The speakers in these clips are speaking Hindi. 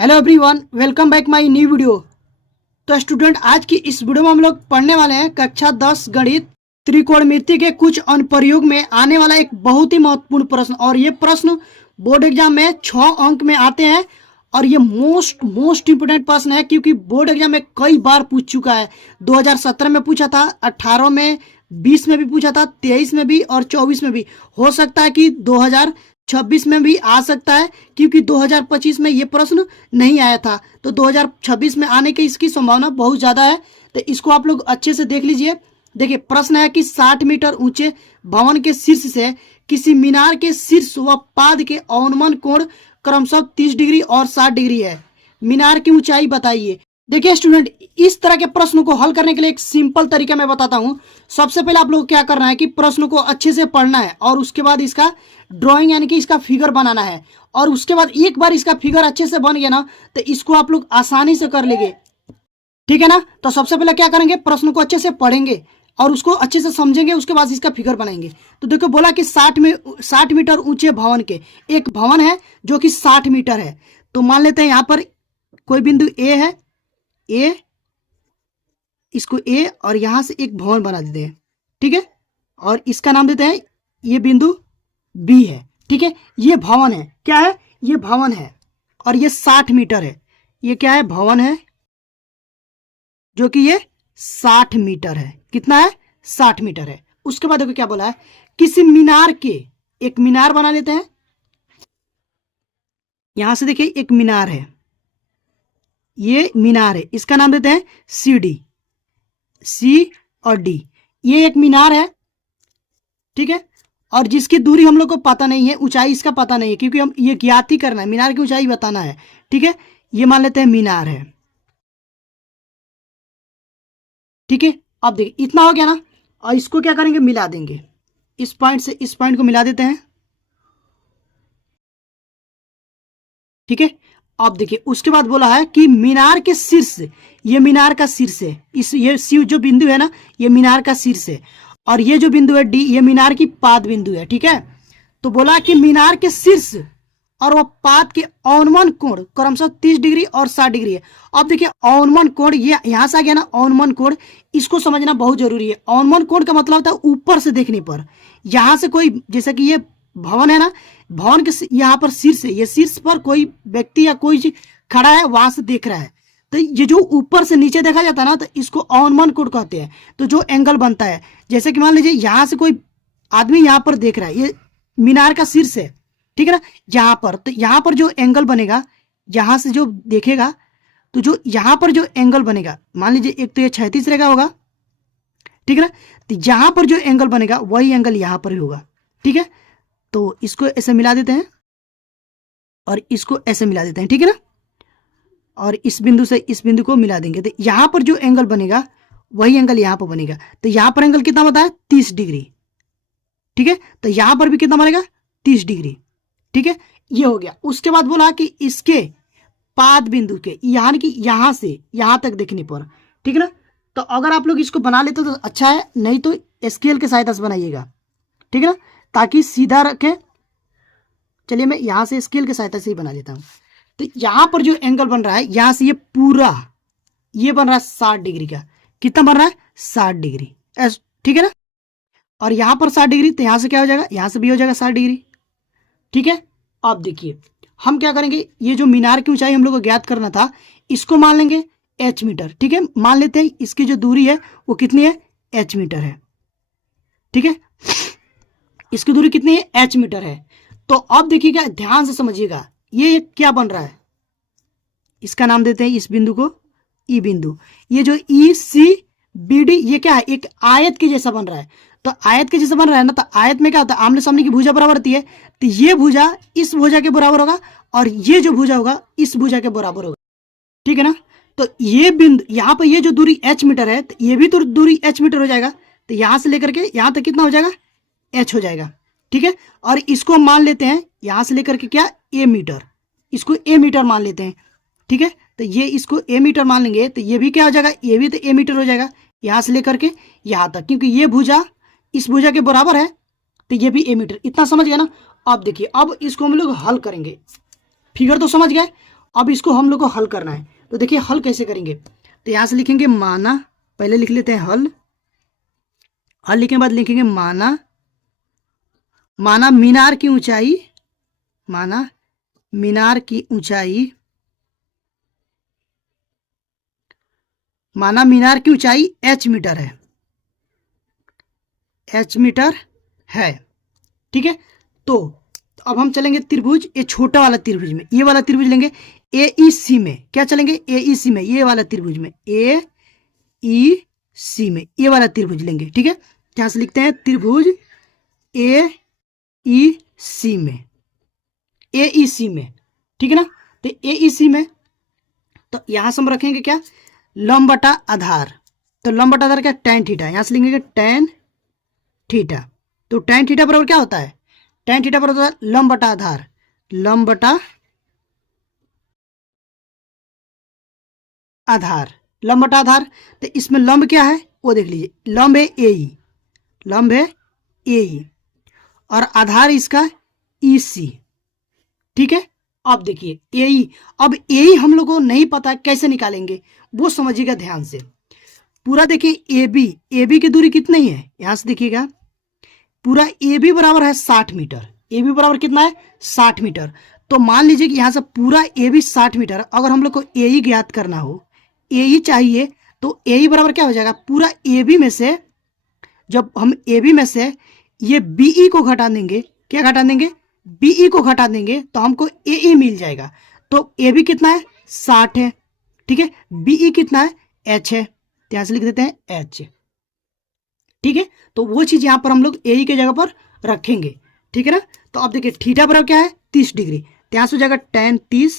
Hello everyone, welcome back my new video. तो स्टूडेंट, आज की इस वीडियो में हम लोग पढ़ने वाले हैं कक्षा 10 गणित त्रिकोणमिति के कुछ अनुप्रयोग में आने वाला एक बहुत ही महत्वपूर्ण प्रश्न। और ये प्रश्न बोर्ड एग्जाम में 6 अंक में आते हैं और ये मोस्ट इंपोर्टेंट प्रश्न है क्योंकि बोर्ड एग्जाम में कई बार पूछ चुका है। 2017 में पूछा था, 18 में, 20 में भी पूछा था, 23 में भी और 24 में भी। हो सकता है कि 2026 में भी आ सकता है क्योंकि 2025 में ये प्रश्न नहीं आया था, तो 2026 में आने की इसकी संभावना बहुत ज़्यादा है। तो इसको आप लोग अच्छे से देख लीजिए। देखिए, प्रश्न है कि 60 मीटर ऊंचे भवन के शीर्ष से किसी मीनार के शीर्ष व पाद के अवनमन कोण क्रमशः 30 डिग्री और 60 डिग्री है। मीनार की ऊंचाई बताइए। देखिए स्टूडेंट, इस तरह के प्रश्नों को हल करने के लिए एक सिंपल तरीका मैं बताता हूं। सबसे पहले आप लोग क्या करना है कि प्रश्न को अच्छे से पढ़ना है और उसके बाद इसका ड्राइंग यानी कि इसका फिगर बनाना है। और उसके बाद एक बार इसका फिगर अच्छे से बन गया ना, तो इसको आप लोग आसानी से कर लेंगे, ठीक है ना। तो सबसे पहले क्या करेंगे, प्रश्न को अच्छे से पढ़ेंगे और उसको अच्छे से समझेंगे, उसके बाद इसका फिगर बनाएंगे। तो देखो, बोला कि 60 मीटर ऊंचे भवन के, एक भवन है जो कि 60 मीटर है। तो मान लेते हैं यहाँ पर कोई बिंदु ए है, ए, इसको ए, और यहां से एक भवन बना देते हैं, ठीक है। और इसका नाम देते हैं, ये बिंदु बी है, ठीक है। ये भवन है, क्या है, ये भवन है और ये 60 मीटर है। ये क्या है, भवन है जो कि ये 60 मीटर है। कितना है, 60 मीटर है। उसके बाद देखो क्या बोला है, किसी मीनार के, एक मीनार बना लेते हैं। यहां से देखिए एक मीनार है, ये मीनार है, इसका नाम देते हैं सी डी, सी और डी। ये एक मीनार है, ठीक है। और जिसकी दूरी हम लोग को पता नहीं है, ऊंचाई इसका पता नहीं है क्योंकि हम ये ज्ञात ही करना है, मीनार की ऊंचाई बताना है, ठीक है। ये मान लेते हैं मीनार है, ठीक है। अब देखिए इतना हो गया ना, और इसको क्या करेंगे, मिला देंगे। इस पॉइंट से इस पॉइंट को मिला देते हैं, ठीक है। अब देखिए उसके बाद बोला है कि मीनार के शीर्ष, ये मीनार का शीर्ष है, इस ये सी जो बिंदु है ना, ये मीनार का शीर्ष है। और ये जो बिंदु है डी, ये मीनार की पाद बिंदु है, ठीक है। तो बोला कि मीनार के शीर्ष और वह पाद के अवनमन कोण क्रमशः 30 डिग्री और 60 डिग्री है। अब देखिए अवनमन कोण, ये यहां से आ गया ना अवनमन कोण, इसको समझना बहुत जरूरी है। अवनमन कोण का मतलब होता है ऊपर से देखने पर। यहां से कोई, जैसे कि ये भवन है ना, भवन के यहाँ पर शीर्ष है, ये शीर्ष पर कोई व्यक्ति या कोई चीज खड़ा है, वहां से देख रहा है। तो ये जो ऊपर से नीचे देखा जाता है ना, तो इसको अवनमन कोण कहते हैं। तो जो एंगल बनता है, जैसे कि मान लीजिए यहां से कोई आदमी यहाँ पर देख रहा है, ये मीनार का शीर्ष है, ठीक है ना, यहाँ पर। तो यहाँ पर जो एंगल बनेगा, यहां से जो देखेगा, तो जो यहाँ पर जो एंगल बनेगा, मान लीजिए एक तो ये 36 रेखा होगा, ठीक है ना। तो यहाँ पर जो एंगल बनेगा वही एंगल यहाँ पर ही होगा, ठीक है। तो इसको ऐसे मिला देते हैं और इसको ऐसे मिला देते हैं, ठीक है ना। और इस बिंदु से इस बिंदु को मिला देंगे, तो यहां पर जो एंगल बनेगा वही एंगल यहां पर बनेगा। तो यहां पर एंगल कितना बताया, 30 डिग्री, ठीक है। तो यहां पर भी कितना बनेगा, 30 डिग्री, ठीक है। ये हो गया। उसके बाद बोला कि इसके पाद बिंदु के, यानी कि यहां से यहां तक देखने पर, ठीक है ना। तो अगर आप लोग इसको बना लेते तो अच्छा है, नहीं तो स्केल के सहायता से बनाइएगा, ठीक है ना, ताकि सीधा रखे। चलिए मैं यहां से स्केल के सहायता से ही बना लेता हूं। तो यहां पर जो एंगल बन रहा है, यहां से ये पूरा ये बन रहा है 60 डिग्री का। कितना बन रहा है, 60 डिग्री, ठीक है ना। और यहां पर 60 डिग्री, तो यहां से क्या हो जाएगा, यहां से भी हो जाएगा 60 डिग्री, ठीक है। अब देखिए हम क्या करेंगे, ये जो मीनार की ऊंचाई हम लोग को ज्ञात करना था, इसको मान लेंगे h मीटर, ठीक है। मान लेते हैं इसकी जो दूरी है वो कितनी है, h मीटर है, ठीक है। इसकी दूरी कितनी है, h मीटर है। तो अब देखिएगा, ध्यान से समझिएगा, ये क्या बन रहा है, इसका नाम देते हैं इस बिंदु को ई बिंदु। ये जो ई सी बी डी, ये क्या है, एक आयत के जैसा बन रहा है। तो आयत के जैसा बन रहा है ना, तो आयत में क्या होता है, आमने सामने की भुजा बराबर होती है। तो ये भुजा इस भुजा के बराबर होगा और ये जो भुजा होगा इस भुजा के बराबर होगा, ठीक है ना। तो ये बिंदु यहाँ पर, ये जो दूरी h मीटर है, तो ये भी तो दूरी h मीटर हो जाएगा। तो यहां से लेकर के यहां तक कितना हो जाएगा, h हो जाएगा, ठीक है। और इसको हम मान लेते हैं यहां से लेकर के क्या, a मीटर, इसको a मीटर मान लेते हैं, ठीक है। तो ये इसको a मीटर मान लेंगे, तो ये भी क्या हो जाएगा, ये भी तो a मीटर हो जाएगा, यहां से लेकर के यहां तक, क्योंकि ये भुजा इस भुजा के बराबर है, तो ये भी a मीटर। इतना समझ गया ना। अब देखिए, अब इसको हम लोग हल करेंगे, फिगर तो समझ गए। अब इसको हम लोग को हल करना है। तो देखिए हल कैसे करेंगे, तो यहाँ से लिखेंगे माना, पहले लिख लेते हैं हल। हल लिखने के बाद लिखेंगे माना, माना मीनार की ऊंचाई, माना मीनार की ऊंचाई, माना मीनार की ऊंचाई h मीटर है, h मीटर है, ठीक है। तो अब हम चलेंगे त्रिभुज, ये छोटा वाला त्रिभुज में, ये वाला त्रिभुज लेंगे ए ई सी में, क्या चलेंगे ए ई सी में, ये वाला त्रिभुज में, ए ई सी में, ये वाला त्रिभुज लेंगे, ठीक है। यहाँ से लिखते हैं त्रिभुज ए ई सी में, ए ई सी में, ठीक है ना। तो ए ई सी में, तो यहां से हम रखेंगे क्या, लंब बटा आधार। तो लंब बटा आधार क्या, tan थीटा, यहां से लिखेंगे tan थीटा। तो tan थीटा बराबर क्या होता है, tan थीटा बराबर होता है लंब बटा आधार, लंब बटा आधार, लंब बटा आधार। तो इसमें लंब क्या है वो देख लीजिए, लंब है ए ई, लंब है ए ई, और आधार इसका ई सी, ठीक है। अब देखिए ए ई, अब ए ई हम लोग को नहीं पता कैसे निकालेंगे, वो समझिएगा ध्यान से। पूरा देखिए ए बी की दूरी कितनी है, यहां से देखिएगा पूरा ए बी बराबर है 60 मीटर, ए बी बराबर कितना है 60 मीटर। तो मान लीजिए कि यहां से पूरा ए बी 60 मीटर, अगर हम लोग को ए ई ज्ञात करना हो, ए ई चाहिए, तो ए ई बराबर क्या हो जाएगा, पूरा ए बी में से, जब हम ए बी में से ये बी ई को घटा देंगे, क्या घटा देंगे, बी ई को घटा देंगे, तो हमको ए ई मिल जाएगा। तो ए बी कितना है 60 है, ठीक है, बी ई कितना है एच है, तो यहां से लिख देते हैं एच, ठीक है। तो वो चीज यहां पर हम लोग ए ई के जगह पर रखेंगे, ठीक है ना। तो अब देखिए थीटा बराबर क्या है 30 डिग्री, तो यहां से हो जाएगा tan 30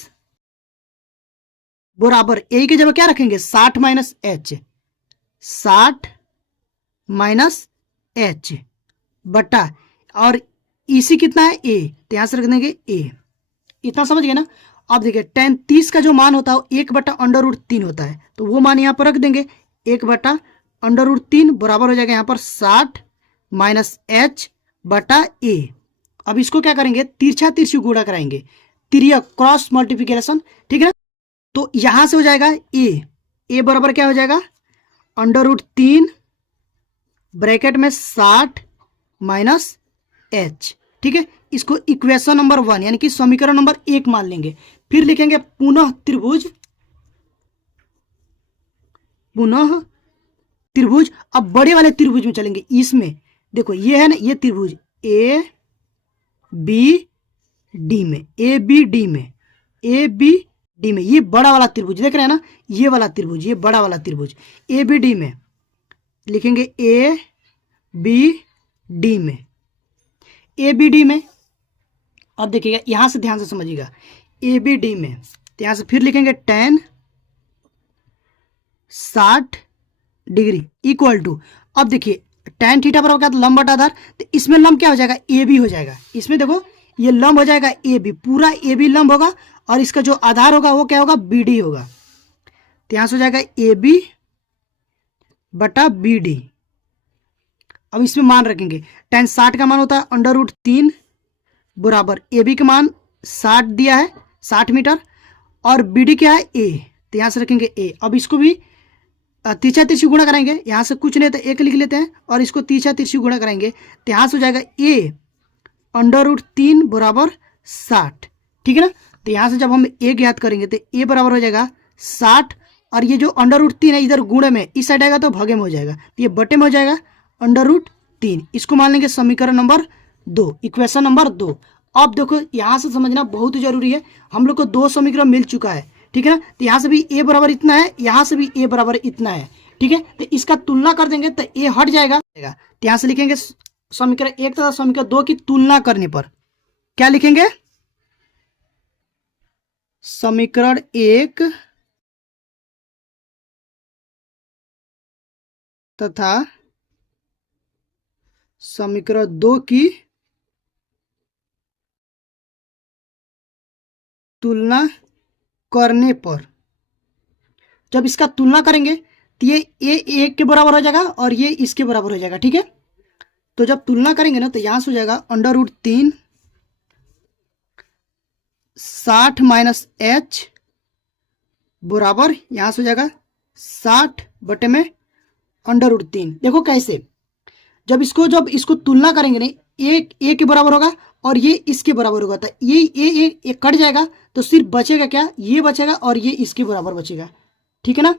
बराबर ए ई के जगह क्या रखेंगे 60 माइनस एच, 60 माइनस एच बटा, और इसी कितना है ए, तो यहां से रख देंगे ए, इतना समझ गए ना। अब देखिए tan 30 का जो मान होता है 1/√3 होता है, तो वो मान यहां पर रख देंगे 1/√3 बराबर हो जाएगा यहाँ पर 60 माइनस एच बटा ए। अब इसको क्या करेंगे, तिरछा तिरछी गुणा कराएंगे, तिरिया क्रॉस मल्टीप्लिकेशन, ठीक है ना। तो यहां से हो जाएगा ए बराबर क्या हो जाएगा √3 ब्रैकेट में 60 माइनस एच, ठीक है। इसको इक्वेशन नंबर 1 यानी कि समीकरण नंबर 1 मान लेंगे। फिर लिखेंगे पुनः त्रिभुज, पुनः त्रिभुज। अब बड़े वाले त्रिभुज में चलेंगे, इसमें देखो ये है ना, ये त्रिभुज ए बी डी में, ए बी डी में, ए बी डी में, ये बड़ा वाला त्रिभुज देख रहे हैं ना, ये वाला त्रिभुज, ये बड़ा वाला त्रिभुज ए बी डी में लिखेंगे, ए बी डी में, ए बी डी में। अब देखिएगा यहां से ध्यान से समझिएगा, ए बी डी में, तो यहां से फिर लिखेंगे tan 60 डिग्री इक्वल टू, अब देखिए tan थीटा बराबर क्या था लंब बटा आधार, तो इसमें लंब क्या हो जाएगा ए बी हो जाएगा, इसमें देखो ये लंब हो जाएगा ए बी, पूरा ए बी लंब होगा, और इसका जो आधार होगा वो क्या होगा बी डी होगा, तो यहां से हो जाएगा ए बी बटा बी डी। अब इसमें मान रखेंगे, tan 60 का मान होता है √3 बराबर ए बी का मान 60 दिया है 60 मीटर, और बी डी क्या है ए, तो यहां से रखेंगे ए। अब इसको भी तिरछा तिरछी गुणा कराएंगे, यहाँ से कुछ नहीं तो एक लिख लेते हैं, और इसको तिरछा तिरछी गुणा कराएंगे, तो यहाँ से हो जाएगा ए √3 बराबर 60, ठीक है ना। तो यहाँ से जब हम ए ज्ञात करेंगे तो ए बराबर हो जाएगा 60, और ये जो √3 है इधर गुणे में इस साइड आएगा तो भगे में हो जाएगा, तो ये बटे में हो जाएगा √3। इसको मान लेंगे समीकरण नंबर 2, इक्वेशन नंबर 2। अब देखो यहाँ से समझना बहुत जरूरी है, हम लोग को 2 समीकरण मिल चुका है, ठीक है ना। तो यहाँ से भी ए बराबर इतना है, यहाँ से भी ए बराबर इतना है, ठीक है। तो इसका तुलना कर देंगे तो ए हट जाएगा, तो यहाँ से लिखेंगे समीकरण 1 तथा समीकरण 2 की तुलना करने पर क्या लिखेंगे, समीकरण 1 तथा समीकरण 2 की तुलना करने पर, जब इसका तुलना करेंगे तो ये ए 1 के बराबर हो जाएगा और ये इसके बराबर हो जाएगा, ठीक है। तो जब तुलना करेंगे ना तो यहां से हो जाएगा √3 60 माइनस एच बराबर यहाँ से हो जाएगा 60/√3। देखो कैसे, जब इसको तुलना करेंगे नहीं, एक ए के बराबर होगा और ये इसके बराबर होगा, तो ये कट जाएगा, तो सिर्फ बचेगा क्या, ये बचेगा और ये इसके बराबर बचेगा। ठीक है ना।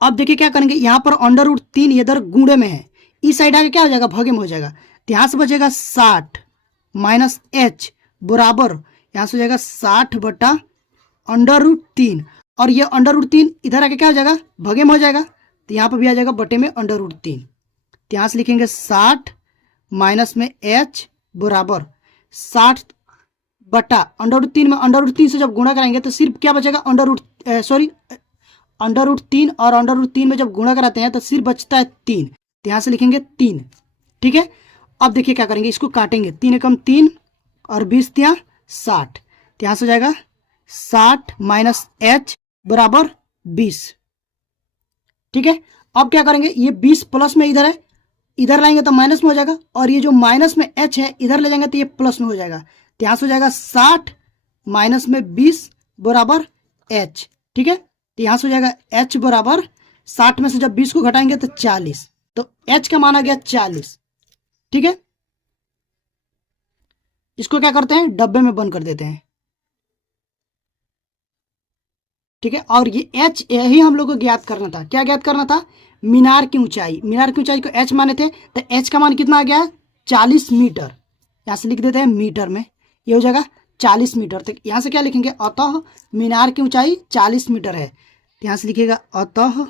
अब देखिए क्या करेंगे, यहाँ पर √3 इधर गुणे में है, इस साइड आके क्या हो जाएगा, भगे में हो जाएगा, तो यहाँ से बचेगा 60 माइनस h बराबर यहाँ से हो जाएगा 60/√3, और ये √3 इधर आके क्या हो जाएगा, भगे में हो जाएगा, तो यहाँ पर भी आ जाएगा बटे में √3। तो यहाँ से लिखेंगे 60 माइनस में h बराबर 60 बटा √3 में √3 से जब गुणा कराएंगे तो सिर्फ क्या बचेगा, √3 और √3 में जब गुणा कराते हैं तो सिर्फ बचता है 3, तो यहाँ से लिखेंगे 3। ठीक है। अब देखिए क्या करेंगे, इसको काटेंगे, 3 एकम 3 और 20 तिया 60, तो यहाँ से हो जाएगा 60 माइनस h बराबर 20। ठीक है। अब क्या करेंगे, ये 20 प्लस में इधर है, इधर लाएंगे तो माइनस में हो जाएगा, और ये जो माइनस में h है इधर ले जाएंगे तो ये प्लस में हो जाएगा, तो यहाँ से हो जाएगा 60 माइनस में 20 बराबर h। ठीक है। तो यहाँ से हो जाएगा h बराबर 60 में से जब 20 को घटाएंगे तो 40, तो h का मान आ गया 40। ठीक है। इसको क्या करते हैं, डब्बे में बंद कर देते हैं। ठीक है। और ये h यही हम लोग को ज्ञात करना था, क्या ज्ञात करना था, मीनार की ऊंचाई। मीनार की ऊंचाई को h माने थे, तो h का मान कितना आ गया, 40 मीटर। यहाँ से लिख देते हैं मीटर में, ये हो जाएगा 40 मीटर। तक यहाँ से क्या लिखेंगे, अतः मीनार की ऊंचाई 40 मीटर है, तो यहाँ से लिखिएगा अतः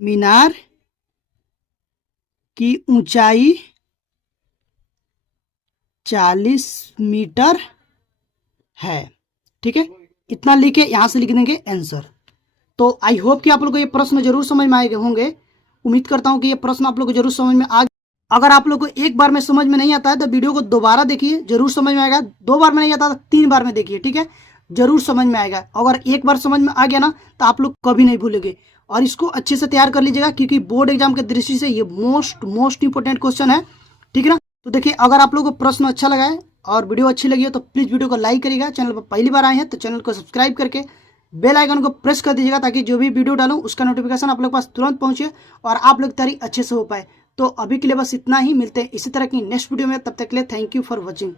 मीनार की ऊंचाई 40 मीटर है। ठीक है। इतना लिखे, यहां से लिख देंगे आंसर। तो आई होप कि आप लोग को ये प्रश्न जरूर समझ में आए होंगे। उम्मीद करता हूं कि ये प्रश्न आप लोग को जरूर समझ में आ, अगर आप लोग को एक बार में समझ में नहीं आता है तो वीडियो को दोबारा देखिए, जरूर समझ में आएगा। 2 बार में नहीं आता तो 3 बार में देखिए। ठीक है, जरूर समझ में आएगा। अगर एक बार समझ में आ गया ना तो आप लोग कभी नहीं भूलेंगे, और इसको अच्छे से तैयार कर लीजिएगा, क्योंकि बोर्ड एग्जाम के दृष्टि से ये मोस्ट इंपॉर्टेंट क्वेश्चन है। ठीक है ना। तो देखिए, अगर आप लोगों को प्रश्न अच्छा लगा है और वीडियो अच्छी लगी हो तो प्लीज़ वीडियो को लाइक करिएगा। चैनल पर पहली बार आए हैं तो चैनल को सब्सक्राइब करके बेल आइकन को प्रेस कर दीजिएगा, ताकि जो भी वीडियो डालूं उसका नोटिफिकेशन आप लोग के पास तुरंत पहुंचे और आप लोग तैयारी अच्छे से हो पाए। तो अभी के लिए बस इतना ही, मिलते हैं इसी तरह की नेक्स्ट वीडियो में। तब तक के लिए थैंक यू फॉर वॉचिंग।